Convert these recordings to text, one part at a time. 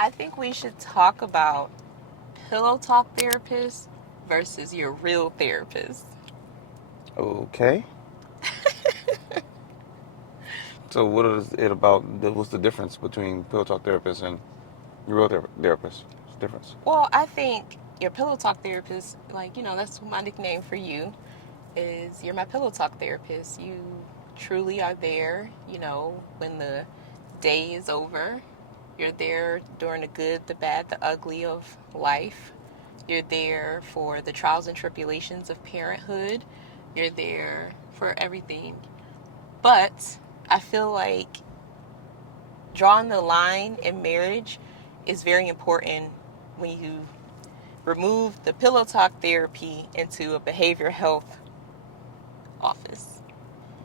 I think we should talk about pillow talk therapists versus your real therapist. Okay. So what is it about? What's the difference between pillow talk therapist and your real therapist? What's the difference? Well, I think your pillow talk therapist, like, that's my nickname for you, is you're my pillow talk therapist. You truly are there, when the day is over. You're there during the good, the bad, the ugly of life. You're there for the trials and tribulations of parenthood. You're there for everything. But I feel like drawing the line in marriage is very important when you remove the pillow talk therapy into a behavioral health office.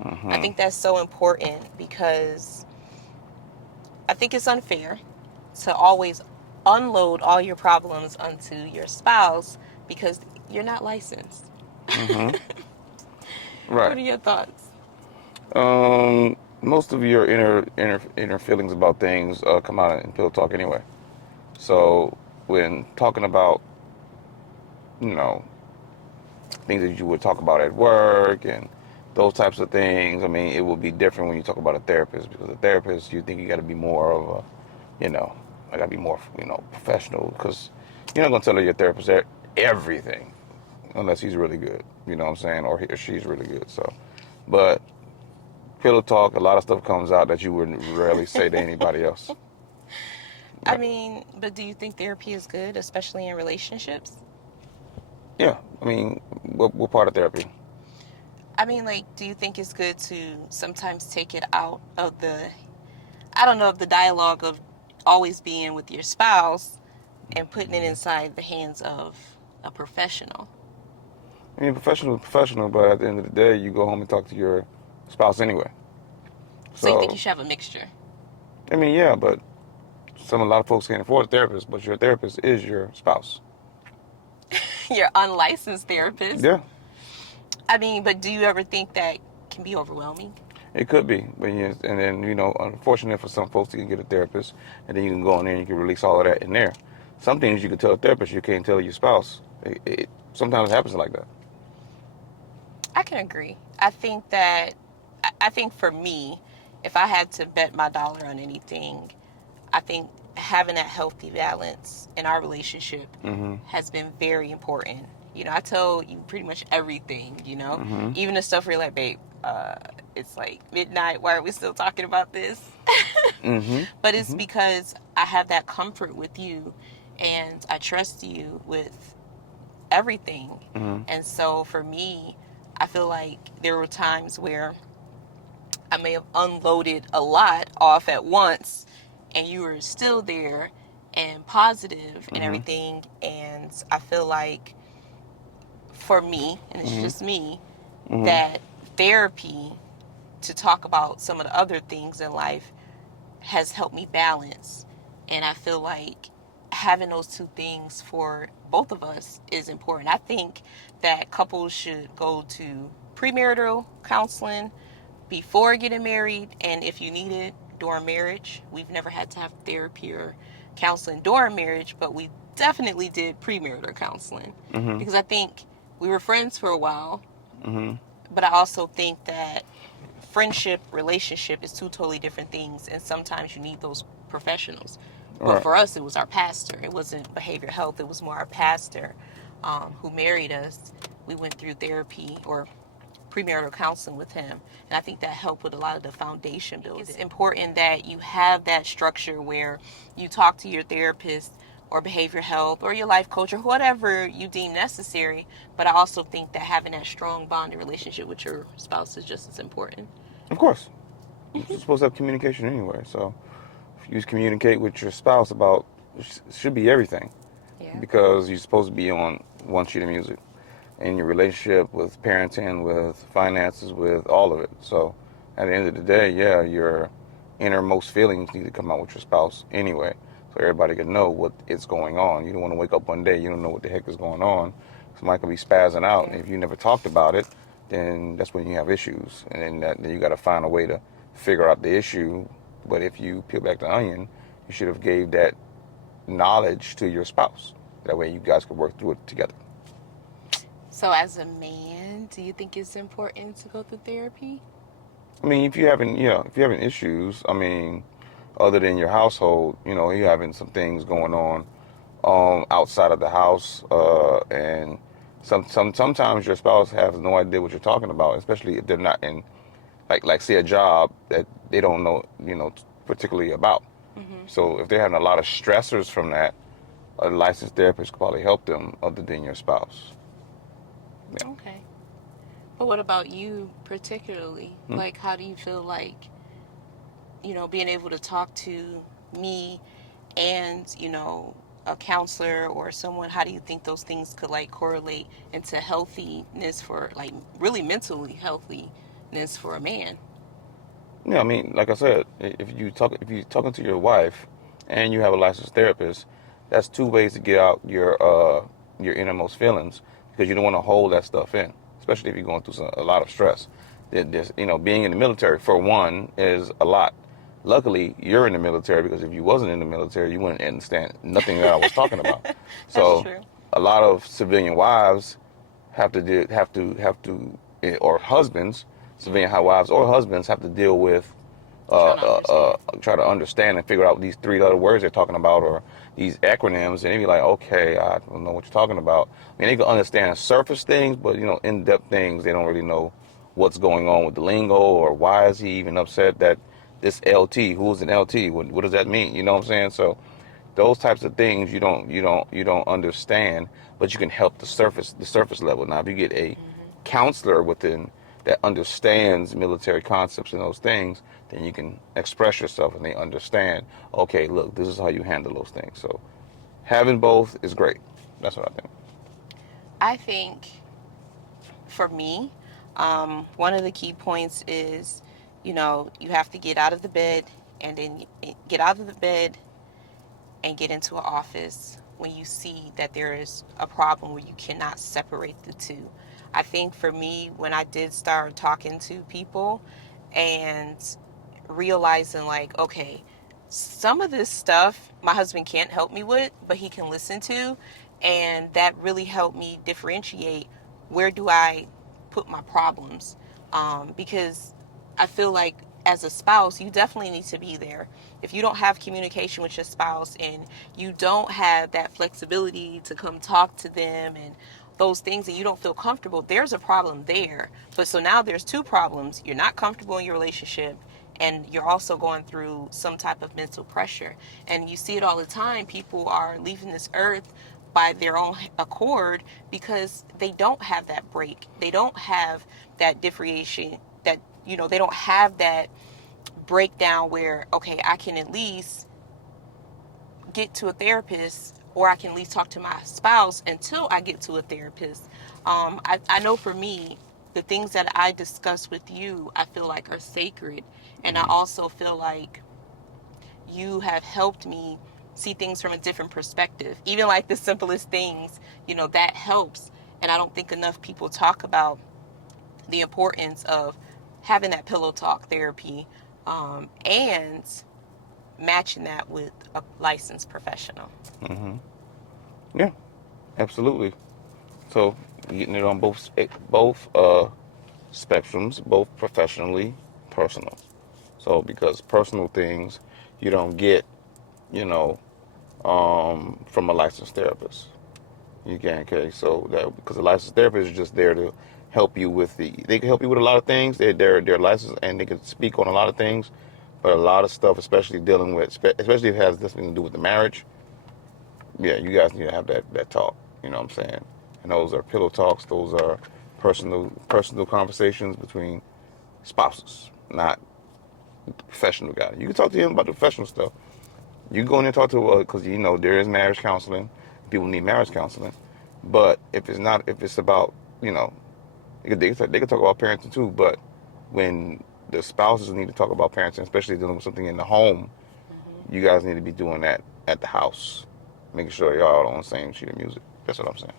I Mm-hmm. think that's so important because I think it's unfair to always unload all your problems onto your spouse because you're not licensed. Mm-hmm. What Right. are your thoughts? Most of your inner feelings about things come out in pillow talk anyway. So when talking about, you know, things that you would talk about at work and those types of things, I mean, it will be different when you talk about a therapist because a therapist, you think you got to be more of a, I got to be more, professional because you're not going to tell your therapist everything unless he's really good, you know what I'm saying, or he or she's really good. So, but pillow talk, a lot of stuff comes out that you would rarely say to anybody else. I Right. mean, but do you think therapy is good, especially in relationships? Yeah, I mean, what part of therapy? I mean, like, do you think it's good to sometimes take it out of I don't know, of the dialogue of always being with your spouse and putting it inside the hands of a professional? I mean, professional is professional, but at the end of the day, you go home and talk to your spouse anyway. So you think you So, should have a mixture? I mean, yeah, but a lot of folks can't afford a therapist, but your therapist is your spouse. Your unlicensed therapist. Yeah, I mean, but do you ever think that can be overwhelming? it could be, but yes, and then unfortunately for some folks, you can get a therapist, and then you can go in there and you can release all of that in there. Some things you can tell a therapist you can't tell your spouse. Sometimes it happens like that. I can agree. I think for me, if I had to bet my dollar on anything, I think having that healthy balance in our relationship Mm-hmm. has been very important. I tell you pretty much everything, Mm-hmm. even the stuff where you're like, babe, it's like midnight. Why are we still talking about this? Mm-hmm. But it's Mm-hmm. because I have that comfort with you and I trust you with everything. Mm-hmm. And so for me, I feel like there were times where I may have unloaded a lot off at once and you were still there and positive and Mm-hmm. everything. And I feel like for me, and it's Mm-hmm. just me, Mm-hmm. that therapy to talk about some of the other things in life has helped me balance. And I feel like having those two things for both of us is important. I think that couples should go to premarital counseling before getting married, and if you need it during marriage. We've never had to have therapy or counseling during marriage, but we definitely did premarital counseling Mm-hmm. because I think we were friends for a while, Mm-hmm. but I also think that friendship, relationship is two totally different things, and sometimes you need those professionals. All Well, right. for us, it was our pastor. It wasn't behavioral health. It was more our pastor who married us. We went through therapy or premarital counseling with him, and I think that helped with a lot of the foundation building. It's important that you have that structure where you talk to your therapist or behavioral health or your life coach or whatever you deem necessary, but I also think that having that strong bonding relationship with your spouse is just as important. Of course, you're supposed to have communication anyway. So if you communicate with your spouse about, it should be everything, Yeah. because you're supposed to be on one sheet of music in your relationship with parenting, with finances, with all of it. So at the end of the day, yeah, your innermost feelings need to come out with your spouse anyway, so everybody can know what is going on. You don't want to wake up one day, you don't know what the heck is going on. Somebody could be spazzing out, Yeah. and if you never talked about it, then that's when you have issues, and then you got to find a way to figure out the issue. But if you peel back the onion, you should have gave that knowledge to your spouse. That way you guys can work through it together. So, as a man, do you think it's important to go through therapy? I mean, if you're having issues, I mean, other than your household, you're having some things going on outside of the house, and sometimes your spouse has no idea what you're talking about, especially if they're not in like say a job that they don't know, particularly about. Mm-hmm. So if they're having a lot of stressors from that, a licensed therapist could probably help them other than your spouse. Yeah. Okay. But what about you particularly? Hmm? Like, how do you feel like, being able to talk to me and, a counselor or someone, how do you think those things could like correlate into healthiness for like really mentally healthiness for a man? Yeah, I mean, like I said, if you're talking to your wife and you have a licensed therapist, that's two ways to get out your innermost feelings, because you don't want to hold that stuff in, especially if you're going through a lot of stress. Being in the military for one is a lot. Luckily, you're in the military, because if you wasn't in the military, you wouldn't understand nothing that I was talking about. That's So, true. a lot of civilian wives or husbands, civilian wives or husbands, have to deal with Trying to understand. try to understand and figure out these three other words they're talking about, or these acronyms, and they be like, okay, I don't know what you're talking about. I mean, they can understand surface things, but in-depth things, they don't really know what's going on with the lingo, or why is he even upset that this LT, who's an LT, what does that mean? You know what I'm saying? So those types of things you don't understand, but you can help the surface level. Now, if you get a Mm-hmm. counselor within that understands military concepts and those things, then you can express yourself and they understand. Okay, look, this is how you handle those things. So having both is great. That's what I think. I think for me, one of the key points is, you have to get out of the bed and then get out of the bed and get into an office when you see that there is a problem where you cannot separate the two. I think for me, when I did start talking to people and realizing, like, okay, some of this stuff my husband can't help me with, but he can listen to, and that really helped me differentiate where do I put my problems. Because I feel like as a spouse, you definitely need to be there. If you don't have communication with your spouse and you don't have that flexibility to come talk to them and those things, and you don't feel comfortable, there's a problem there. But so now there's two problems. You're not comfortable in your relationship, and you're also going through some type of mental pressure. And you see it all the time. People are leaving this earth by their own accord because they don't have that break. They don't have that differentiation, that, they don't have that breakdown where, okay, I can at least get to a therapist, or I can at least talk to my spouse until I get to a therapist. I know for me, the things that I discuss with you, I feel like are sacred. And I Hmm. also feel like you have helped me see things from a different perspective. Even like the simplest things, that helps. And I don't think enough people talk about the importance of having that pillow talk therapy, and matching that with a licensed professional. Hmm. Yeah, absolutely. So getting it on both spectrums, both professionally, personal. So because personal things you don't get, you know, from a licensed therapist. You can, okay. So that, because a licensed therapist is just there to help you with they can help you with a lot of things. They're licensed and they can speak on a lot of things, but a lot of stuff, especially dealing with, especially if it has something to do with the marriage. Yeah, you guys need to have that talk. You know what I'm saying? And those are pillow talks. Those are personal conversations between spouses, not professional guys. You can talk to him about the professional stuff. You can go in and talk to, because there is marriage counseling. People need marriage counseling, but if it's about, you know, they could talk about parenting too. But when the spouses need to talk about parenting, especially dealing with something in the home, Hmm. you guys need to be doing that at the house, making sure y'all on the same sheet of music. That's what I'm saying.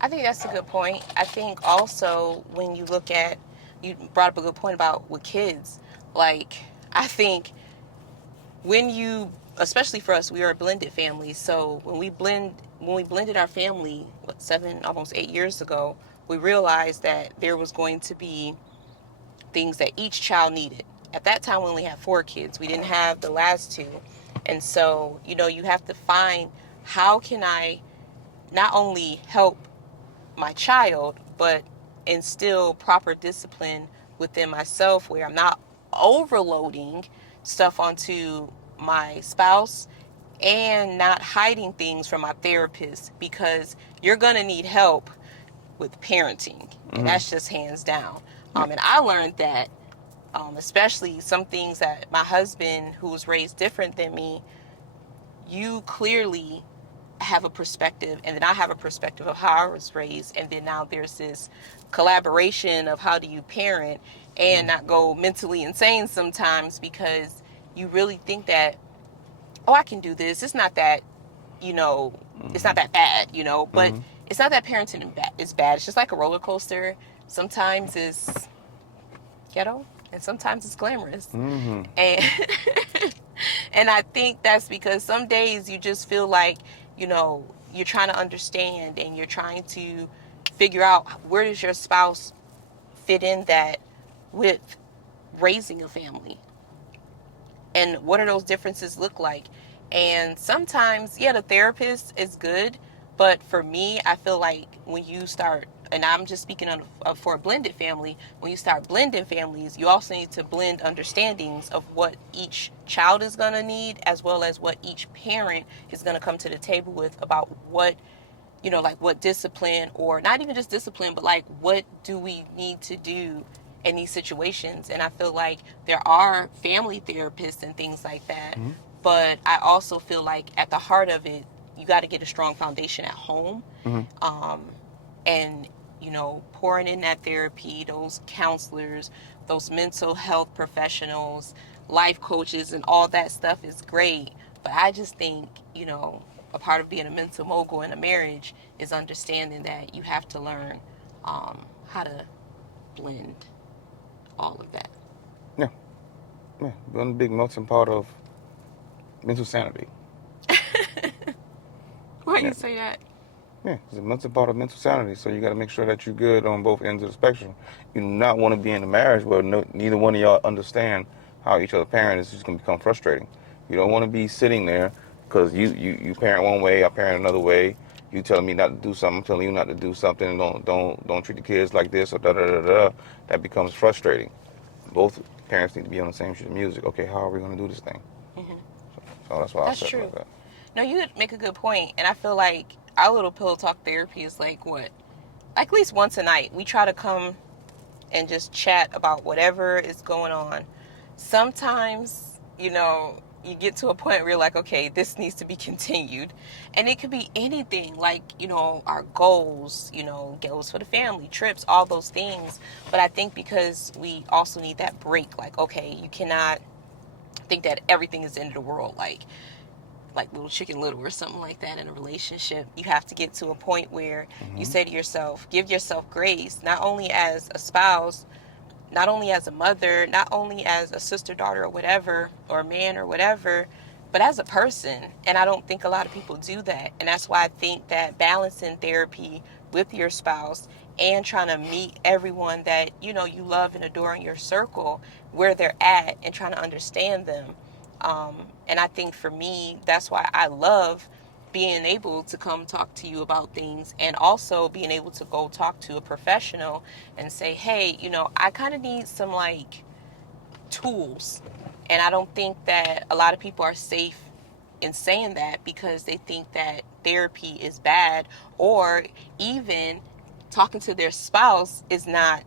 I think that's a good point. I think also when you look at, you brought up a good point about with kids. Like, I think when you especially for us, we are a blended family. So when we blended our family, what, 7, almost 8 years ago, we realized that there was going to be things that each child needed. At that time, we only had 4 kids. We didn't have the last two. And so, you have to find, how can I not only help my child, but instill proper discipline within myself where I'm not overloading stuff onto my spouse and not hiding things from my therapist, because you're going to need help with parenting. And that's just hands down. And I learned that, especially some things that my husband, who was raised different than me, you clearly have a perspective, and then I have a perspective of how I was raised, and then now there's this collaboration of how do you parent and not go mentally insane sometimes, because you really think that, oh, I can do this. It's not that, it's not that bad, but it's not that parenting is bad. It's just like a roller coaster. Sometimes it's ghetto and sometimes it's glamorous. And and I think that's because some days you just feel like, you're trying to understand and you're trying to figure out, where does your spouse fit in that with raising a family, and what do those differences look like. And sometimes, yeah, the therapist is good, but for me, I feel like when you start, and I'm just speaking for a blended family, when you start blending families, you also need to blend understandings of what each child is going to need, as well as what each parent is going to come to the table with about what, like what discipline, or not even just discipline, but like what do we need to do in these situations. And I feel like there are family therapists and things like that. But I also feel like at the heart of it, you got to get a strong foundation at home. And, pouring in that therapy, those counselors, those mental health professionals, life coaches, and all that stuff is great. But I just think, a part of being a mental mogul in a marriage is understanding that you have to learn how to blend all of that. Yeah. Yeah. One big melting pot of mental sanity. Why do you say that? Yeah, it's a melting pot of mental sanity. So you got to make sure that you're good on both ends of the spectrum. You do not want to be in a marriage where neither one of y'all understand how each other parent is just going to become frustrating. You don't want to be sitting there because you parent one way, I parent another way. You telling me not to do something, I'm telling you not to do something. Don't treat the kids like this or da da da da. That becomes frustrating. Both parents need to be on the same sheet of music. Okay, how are we going to do this thing? So that's why I That's said true. about that. No, you make a good point, and I feel like our little pillow talk therapy is like what, like at least once a night we try to come and just chat about whatever is going on. Sometimes, you get to a point where you're like, okay, this needs to be continued. And it could be anything, like, our goals, goals for the family, trips, all those things. But I think because we also need that break, like, okay, you cannot think that everything is the end of the world, like Little Chicken Little or something like that in a relationship. You have to get to a point where you say to yourself, give yourself grace, not only as a spouse, not only as a mother, not only as a sister, daughter, or whatever, or a man or whatever, but as a person. And I don't think a lot of people do that. And that's why I think that balancing therapy with your spouse and trying to meet everyone that, you love and adore in your circle, where they're at, and trying to understand them. And I think for me, that's why I love being able to come talk to you about things, and also being able to go talk to a professional and say, hey, I kind of need some like tools. And I don't think that a lot of people are safe in saying that, because they think that therapy is bad, or even talking to their spouse is not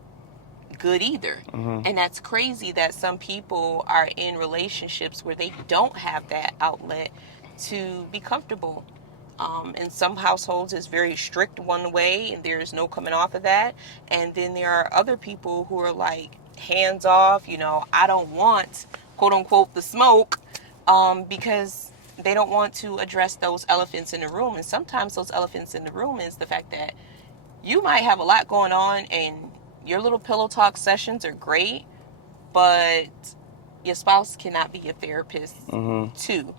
good either. And that's crazy that some people are in relationships where they don't have that outlet to be comfortable. In some households, it's very strict one way, and there's no coming off of that. And then there are other people who are like hands off. I don't want, quote unquote, the smoke, because they don't want to address those elephants in the room. And sometimes those elephants in the room is the fact that you might have a lot going on, and your little pillow talk sessions are great, but your spouse cannot be your therapist too.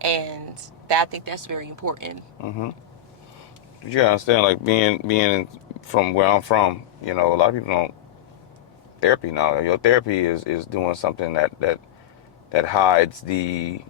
And that, I think that's very important. Mm-hmm. But you gotta understand, like being from where I'm from, a lot of people don't therapy now. Your therapy is doing something that hides the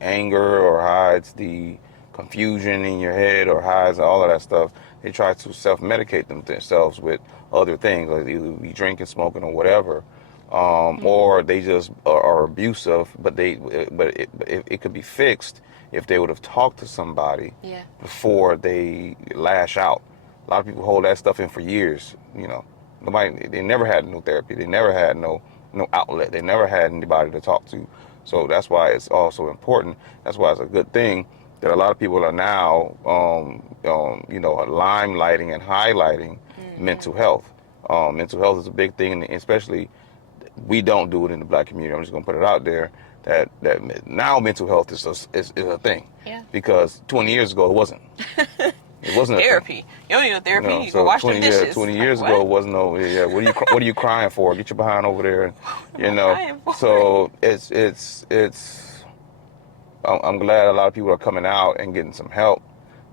anger or hides the confusion in your head or hides all of that stuff. They try to self-medicate themselves with other things, like either be drinking, smoking, or whatever, or they just are abusive. But it could be fixed if they would have talked to somebody Yeah. before they lash out. A lot of people hold that stuff in for years. They never had no therapy. They never had no outlet. They never had anybody to talk to. So that's why it's also important. That's why it's a good thing that a lot of people are now, limelighting and highlighting mental health. Mental health is a big thing, and especially we don't do it in the black community. I'm just gonna put it out there that now mental health is a thing. Yeah. Because 20 years ago it wasn't. It wasn't a thing. Therapy. You don't need therapy. You go So wash them dishes. 20 Like, years what? ago was no, yeah, what are you crying for? Get your behind over there, What am I crying for? So it's I'm glad a lot of people are coming out and getting some help,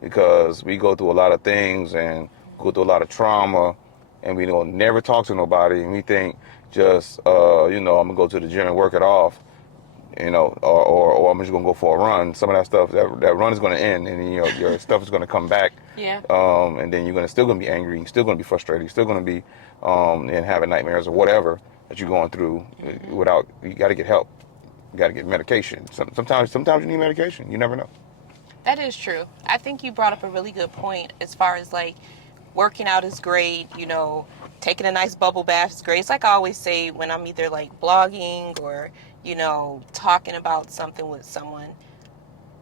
because we go through a lot of things and go through a lot of trauma, and we don't never talk to nobody, and we think just I'm gonna go to the gym and work it off, or I'm just gonna go for a run. Some of that stuff, that run is gonna end, and your stuff is gonna come back. Yeah. And then you're still gonna be angry, you're still gonna be frustrated, you're still gonna be and having nightmares or whatever that you're going through. Without, you got to get help. You got to get medication. Sometimes you need medication. You never know. That is true. I think you brought up a really good point as far as like working out is great, taking a nice bubble bath is great. It's like I always say when I'm either like blogging or, talking about something with someone.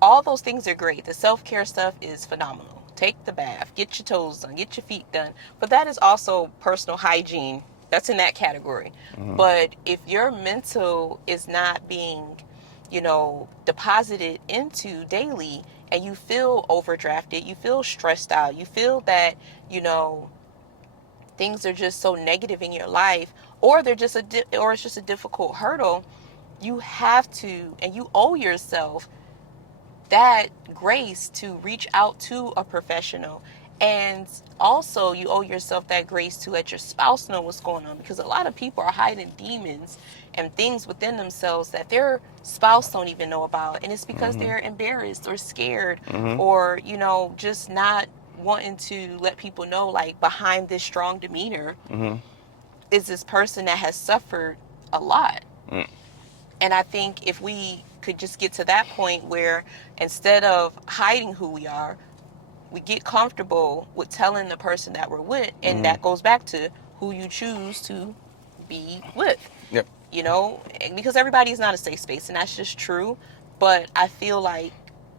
All those things are great. The self-care stuff is phenomenal. Take the bath, get your toes done, get your feet done. But that is also personal hygiene. That's in that category. Mm-hmm. But if your mental is not being, deposited into daily, and you feel overdrafted, you feel stressed out, you feel that, things are just so negative in your life, or or it's just a difficult hurdle, you have to, and you owe yourself that grace to reach out to a professional. And also you owe yourself that grace to let your spouse know what's going on, because a lot of people are hiding demons and things within themselves that their spouse don't even know about, and it's because Mm-hmm. they're embarrassed or scared, Mm-hmm. or just not wanting to let people know, like, behind this strong demeanor Mm-hmm. is this person that has suffered a lot. Mm. And I think if we could just get to that point where instead of hiding who we are, we get comfortable with telling the person that we're with, and Mm-hmm. that goes back to who you choose to be with. Yep. Because everybody is not a safe space, and that's just true. But I feel like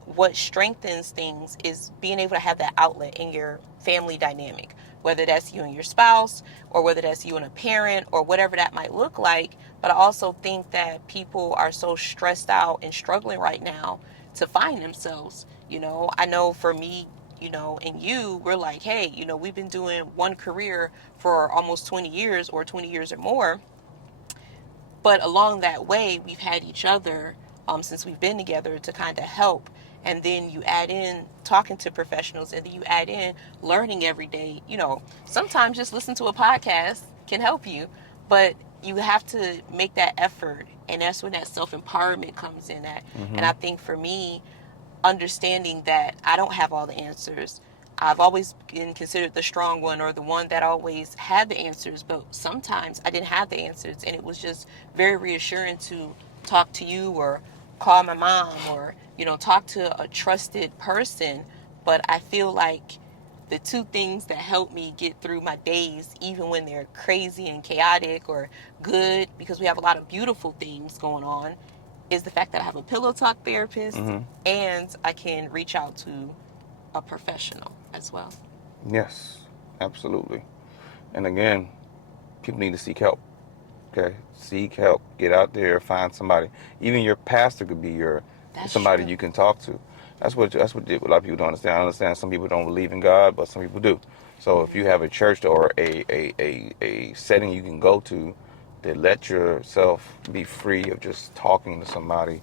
what strengthens things is being able to have that outlet in your family dynamic, whether that's you and your spouse, or whether that's you and a parent, or whatever that might look like. But I also think that people are so stressed out and struggling right now to find themselves. I know for me, and we're like, hey, we've been doing one career for almost 20 years, or 20 years or more. But along that way, we've had each other, since we've been together, to kind of help. And then you add in talking to professionals, and then you add in learning every day. Sometimes just listen to a podcast can help you, but you have to make that effort. And that's when that self-empowerment comes in at. And Mm-hmm. I think for me, understanding that I don't have all the answers. I've always been considered the strong one, or the one that always had the answers, but sometimes I didn't have the answers, and it was just very reassuring to talk to you, or call my mom, or talk to a trusted person. But I feel like the two things that help me get through my days, even when they're crazy and chaotic or good, because we have a lot of beautiful things going on, is the fact that I have a pillow talk therapist, Mm-hmm. and I can reach out to a professional as well. Yes, absolutely. And again, people need to seek help. Okay, seek help. Get out there, find somebody. Even your pastor could be That's somebody true. you can talk to. That's what a lot of people don't understand. I understand some people don't believe in God, but some people do. So if you have a church or a setting you can go to that let yourself be free of just talking to somebody,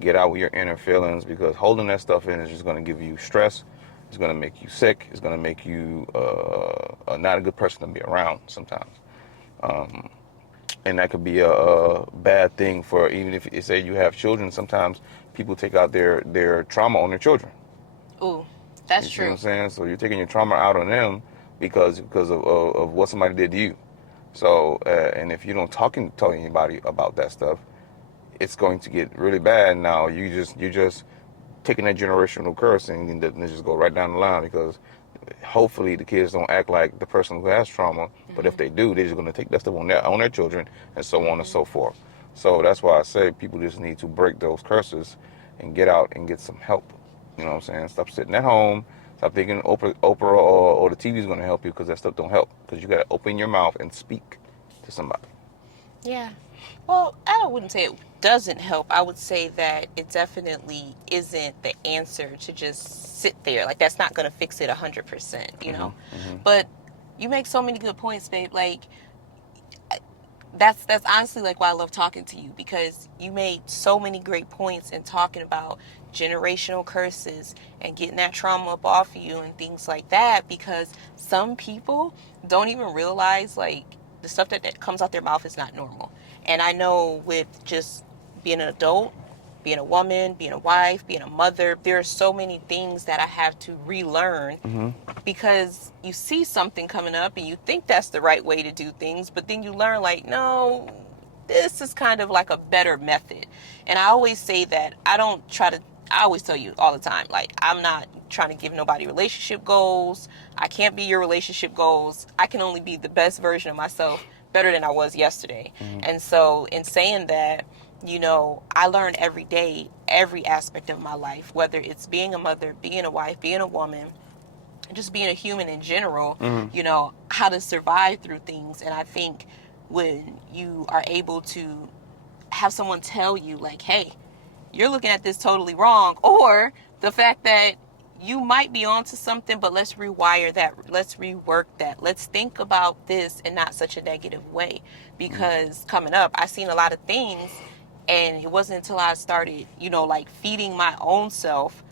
Get out with your inner feelings, because holding that stuff in is just going to give you stress. It's going to make you sick. It's going to make you not a good person to be around sometimes. Um, and that could be a bad thing for, even if you say you have children, sometimes people take out their trauma on their children. Ooh, You that's see what I'm true. saying? So you're taking your trauma out on them because of what somebody did to you. So and if you don't tell anybody about that stuff, it's going to get really bad. Now you're just taking that generational curse and then just go right down the line, because hopefully the kids don't act like the person who has trauma, but if Mhm. they do, they're just going to take that stuff on their children, and so on and Mhm. so forth. So that's why I say people just need to break those curses and get out and get some help. You know what I'm saying? Stop sitting at home. Stop thinking Oprah or the TV is going to help you, because that stuff don't help. Because you got to open your mouth and speak to somebody. Yeah. Well, wouldn't say it doesn't help. I would say that it definitely isn't the answer to just sit there. Like, that's not going to fix it 100%, you Hmm. know? Hmm. But you make so many good points, babe. Like, that's honestly like why I love talking to you, because you made so many great points in talking about generational curses and getting that trauma up off of you and things like that, because some people don't even realize like the stuff that comes out their mouth is not normal. And I know with just being an adult, being a woman, being a wife, being a mother, there are so many things that I have to relearn, Hmm. because you see something coming up and you think that's the right way to do things, but then you learn like, no, this is kind of like a better method. And I always say that I always tell you all the time, like, I'm not trying to give nobody relationship goals. I can't be your relationship goals. I can only be the best version of myself, better than I was yesterday. Hmm. And so in saying that, I learn every day, every aspect of my life, whether it's being a mother, being a wife, being a woman, just being a human in general, Hmm. how to survive through things. And I think when you are able to have someone tell you, like, hey, you're looking at this totally wrong, or the fact that you might be onto something, but let's rewire that, let's rework that, let's think about this in not such a negative way. Because coming up, I seen a lot of things, and it wasn't until I started, like feeding my own self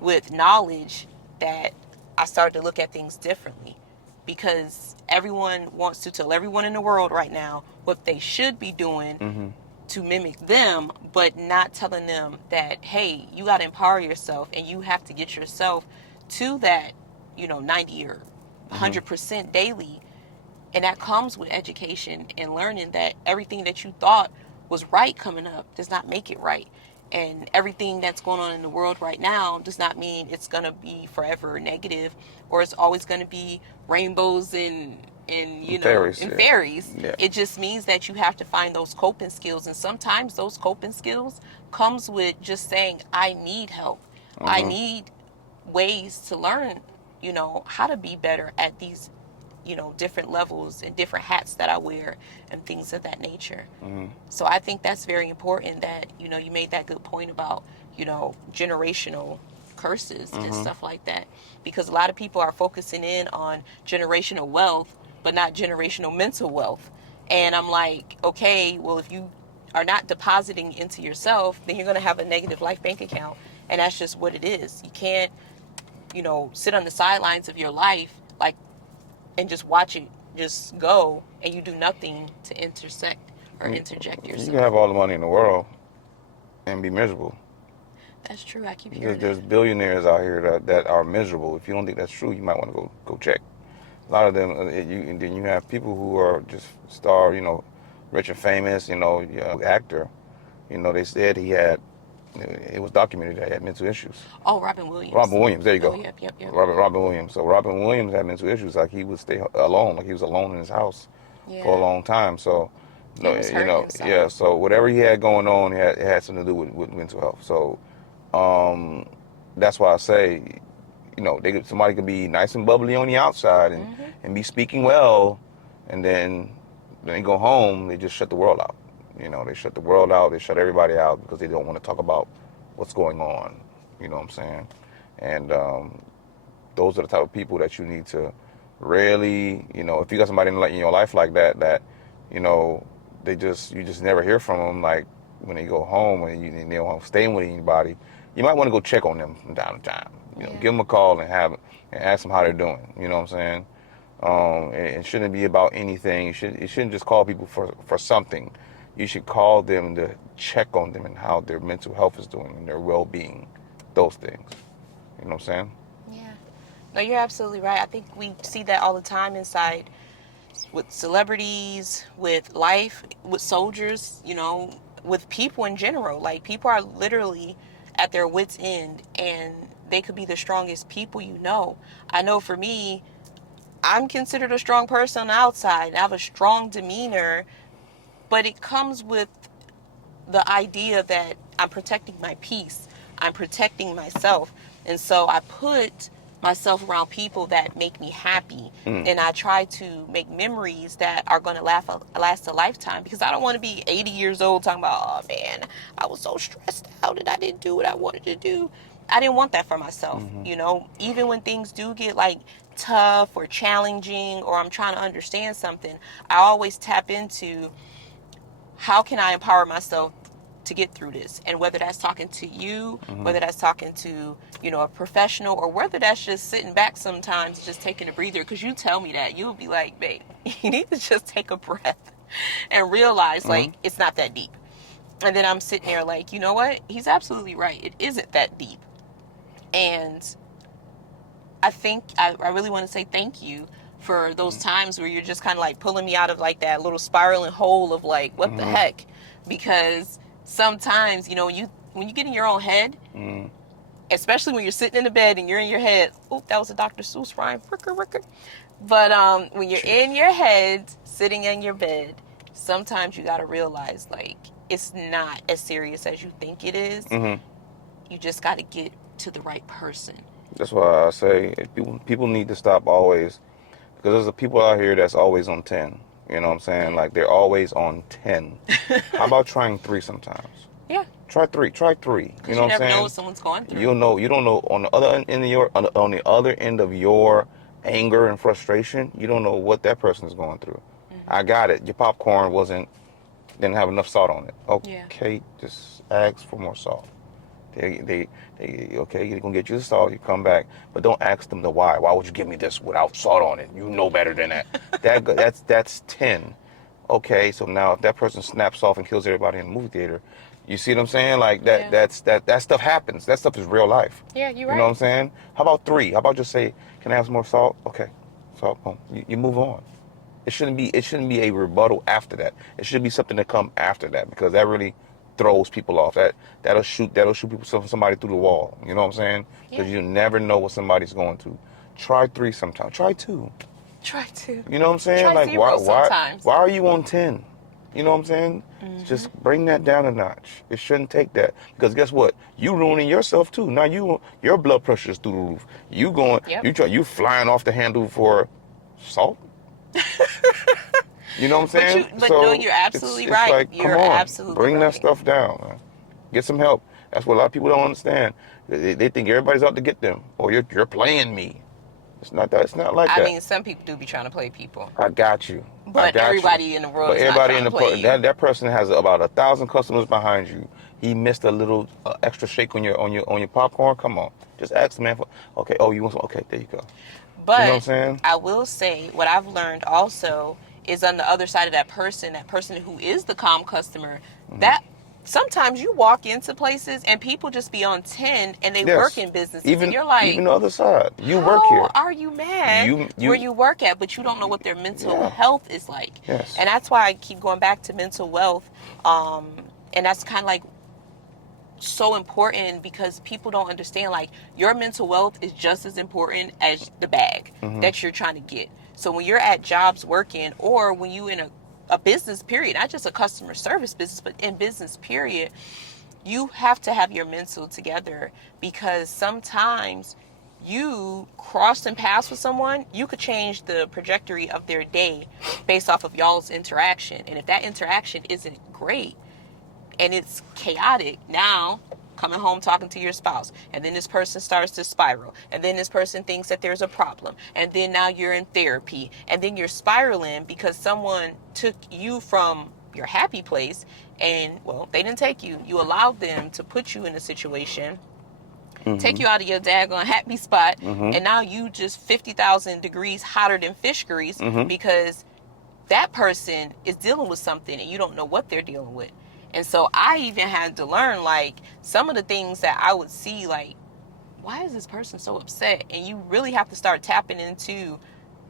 with knowledge that I started to look at things differently. Because everyone wants to tell everyone in the world right now what they should be doing Hmm. to mimic them, but not telling them that, hey, you got to empower yourself and you have to get yourself to that, 90 or Hmm. 100% daily. And that comes with education and learning that everything that you thought was right coming up does not make it right. And everything that's going on in the world right now does not mean it's going to be forever negative, or it's always going to be rainbows and Fairies. fairies. Yeah. It just means that you have to find those coping skills. And sometimes those coping skills comes with just saying, I need help. I Hmm. need ways to learn, how to be better at these, different levels and different hats that I wear and things of that nature. Hmm. So I think that's very important that, you made that good point about, generational curses and Hmm. stuff like that. Because a lot of people are focusing in on generational wealth, but not generational mental wealth. And I'm like, okay, well, if you are not depositing into yourself, then you're going to have a negative life bank account. And that's just what it is. You can't, sit on the sidelines of your life, like, and just watch it just go, and you do nothing to intersect or You interject you can yourself. have all the money in the world and be miserable. That's true. I keep hearing There's that. billionaires out here that are miserable. If you don't think that's true, you might want to go check. A lot of them, and then you have people who are just rich and famous. Actor. They said he had. It was documented that he had mental issues. Oh, Robin Williams. Robin Williams. There you Oh, go. yep, yep, yep. Robin Williams. So Robin Williams had mental issues. Like he would stay alone. Like he was alone in his house for a Yeah. long time. So, He was hurting yeah. inside. So whatever he had going on, it had something to do with mental health. So, um, that's why I say, somebody could be nice and bubbly on the outside Mm-hmm. and be speaking well, and then when they go home, they just shut the world out. They shut the world out. They shut everybody out because they don't want to talk about what's going on. You know what I'm saying? And those are the type of people that you need to really, if you got somebody in your life like that, you just never hear from them. Like, when they go home and they don't stay with anybody, you might want to go check on them from time to time. You know, Yeah. give them a call and ask them how they're doing. You know what I'm saying? It shouldn't be about anything. You shouldn't just call people for something. You should call them to check on them and how their mental health is doing and their well-being, those things. You know what I'm saying? Yeah. No, you're absolutely right. I think we see that all the time inside with celebrities, with life, with soldiers, with people in general. Like, people are literally at their wits' end, and they could be the strongest people you know. I know for me, I'm considered a strong person on the outside. I have a strong demeanor, but it comes with the idea that I'm protecting my peace. I'm protecting myself. And so I put myself around people that make me happy. Mm. And I try to make memories that are going to last a lifetime, because I don't want to be 80 years old talking about, oh man, I was so stressed out and I didn't do what I wanted to do. I didn't want that for myself. Even when things do get like tough or challenging, or I'm trying to understand something, I always tap into, how can I empower myself to get through this? And whether that's talking to you, whether that's talking to, a professional, or whether that's just sitting back sometimes, just taking a breather, because you tell me that, you'll be like, babe, you need to just take a breath and realize, like, it's not that deep. And then I'm sitting there like, you know what? He's absolutely right. It isn't that deep. And I think I really want to say thank you for those times where you're just kind of like pulling me out of like that little spiraling hole of like, what the heck? Because sometimes, when you get in your own head, especially when you're sitting in the bed and you're in your head, oh, that was a Dr. Seuss rhyme, but when you're in your head, sitting in your bed, sometimes you got to realize, like, it's not as serious as you think it is. You just got to get to the right person. That's why I say people need to stop always, because there's the people out here that's always on 10. You know what I'm saying? Yeah. Like, they're always on 10. How about trying 3 sometimes? Yeah. Try 3. Try 3. Because know you what I'm never know saying? what someone's going through. You don't know on the other end of your anger and frustration, you don't know what that person is going through. I got it. Your popcorn didn't have enough salt on it. Okay, just ask for more salt. They okay, they're gonna get you the salt, you come back, but don't ask them the why. Why would you give me this without salt on it? You know better than that. That's 10. Okay, so now if that person snaps off and kills everybody in the movie theater, you see what I'm saying? Like Yeah. that stuff happens. That stuff is real life. Yeah, you're You right. know what I'm saying? How about 3? How about just say, can I have some more salt? Okay, salt. Boom. You move on. It shouldn't be a rebuttal after that. It should be something to come after that, because that really throws people off. That'll shoot somebody through the wall. You know what I'm saying? Because Yeah. you never know what somebody's going through. Try 3 sometimes. Try 2. Try to. You know what I'm saying? Try Like, 0 sometimes. why are you on 10? You know what I'm saying? Just bring that down a notch. It shouldn't take that, because guess what? You ruining yourself too. Now your blood pressure is through the roof. Yep. You flying off the handle for salt. You know what I'm saying? But no, you're absolutely right. Like, come You're on, absolutely bring that right. stuff down, man. Get some help. That's what a lot of people don't understand. They think everybody's out to get them, or you're playing me. It's not that. It's not like I that. mean, some people do be trying to play people. I got you. But everybody in the world But is not everybody trying to play you. that person has about 1,000 customers behind you. He missed a little extra shake on your popcorn. Come on, just ask the man for. Okay, oh, you want some? Okay, there you go. But You know what I'm saying? I will say, what I've learned also is, on the other side of that person who is the calm customer, that sometimes you walk into places and people just be on 10 and they work in businesses, and you're like, even the other side. You how work here. are you mad where you work at, but you don't know what their mental health is like? Yes. And that's why I keep going back to mental wealth. And that's kind of like so important, because people don't understand, like, your mental wealth is just as important as the bag that you're trying to get. So when you're at jobs working, or when you in a business period, not just a customer service business, but in business period, you have to have your mental together, because sometimes you crossing paths with someone, you could change the trajectory of their day based off of y'all's interaction. And if that interaction isn't great and it's chaotic, now coming home talking to your spouse, and then this person starts to spiral, and then this person thinks that there's a problem, and then now you're in therapy, and then you're spiraling because someone took you from your happy place, and well, they didn't take you. You allowed them to put you in a situation, take you out of your daggone happy spot, and now you just 50,000 degrees hotter than fish grease because that person is dealing with something and you don't know what they're dealing with. And so I even had to learn, like, some of the things that I would see, like, why is this person so upset? And you really have to start tapping into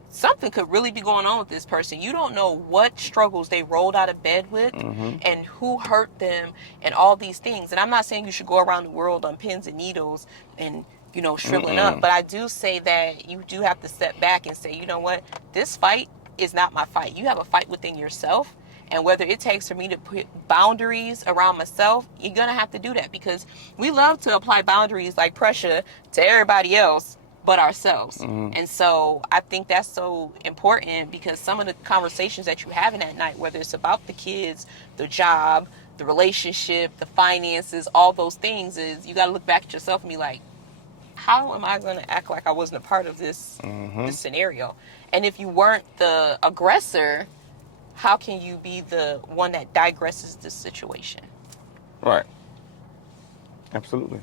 something could really be going on with this person. You don't know what struggles they rolled out of bed with and who hurt them and all these things. And I'm not saying you should go around the world on pins and needles and, you know, shriveling up. But I do say that you do have to step back and say, you know what, this fight is not my fight. You have a fight within yourself. And whether it takes for me to put boundaries around myself, you're going to have to do that, because we love to apply boundaries like pressure to everybody else but ourselves. And so I think that's so important, because some of the conversations that you're having at night, whether it's about the kids, the job, the relationship, the finances, all those things, is you got to look back at yourself and be like, how am I going to act like I wasn't a part of this scenario? And if you weren't the aggressor, how can you be the one that digresses the situation? Right. Absolutely.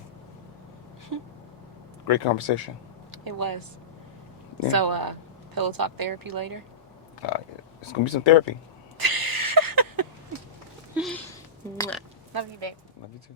Great conversation. It was. Yeah. So, pillow talk therapy later? It's going to be some therapy. Love you, babe. Love you too.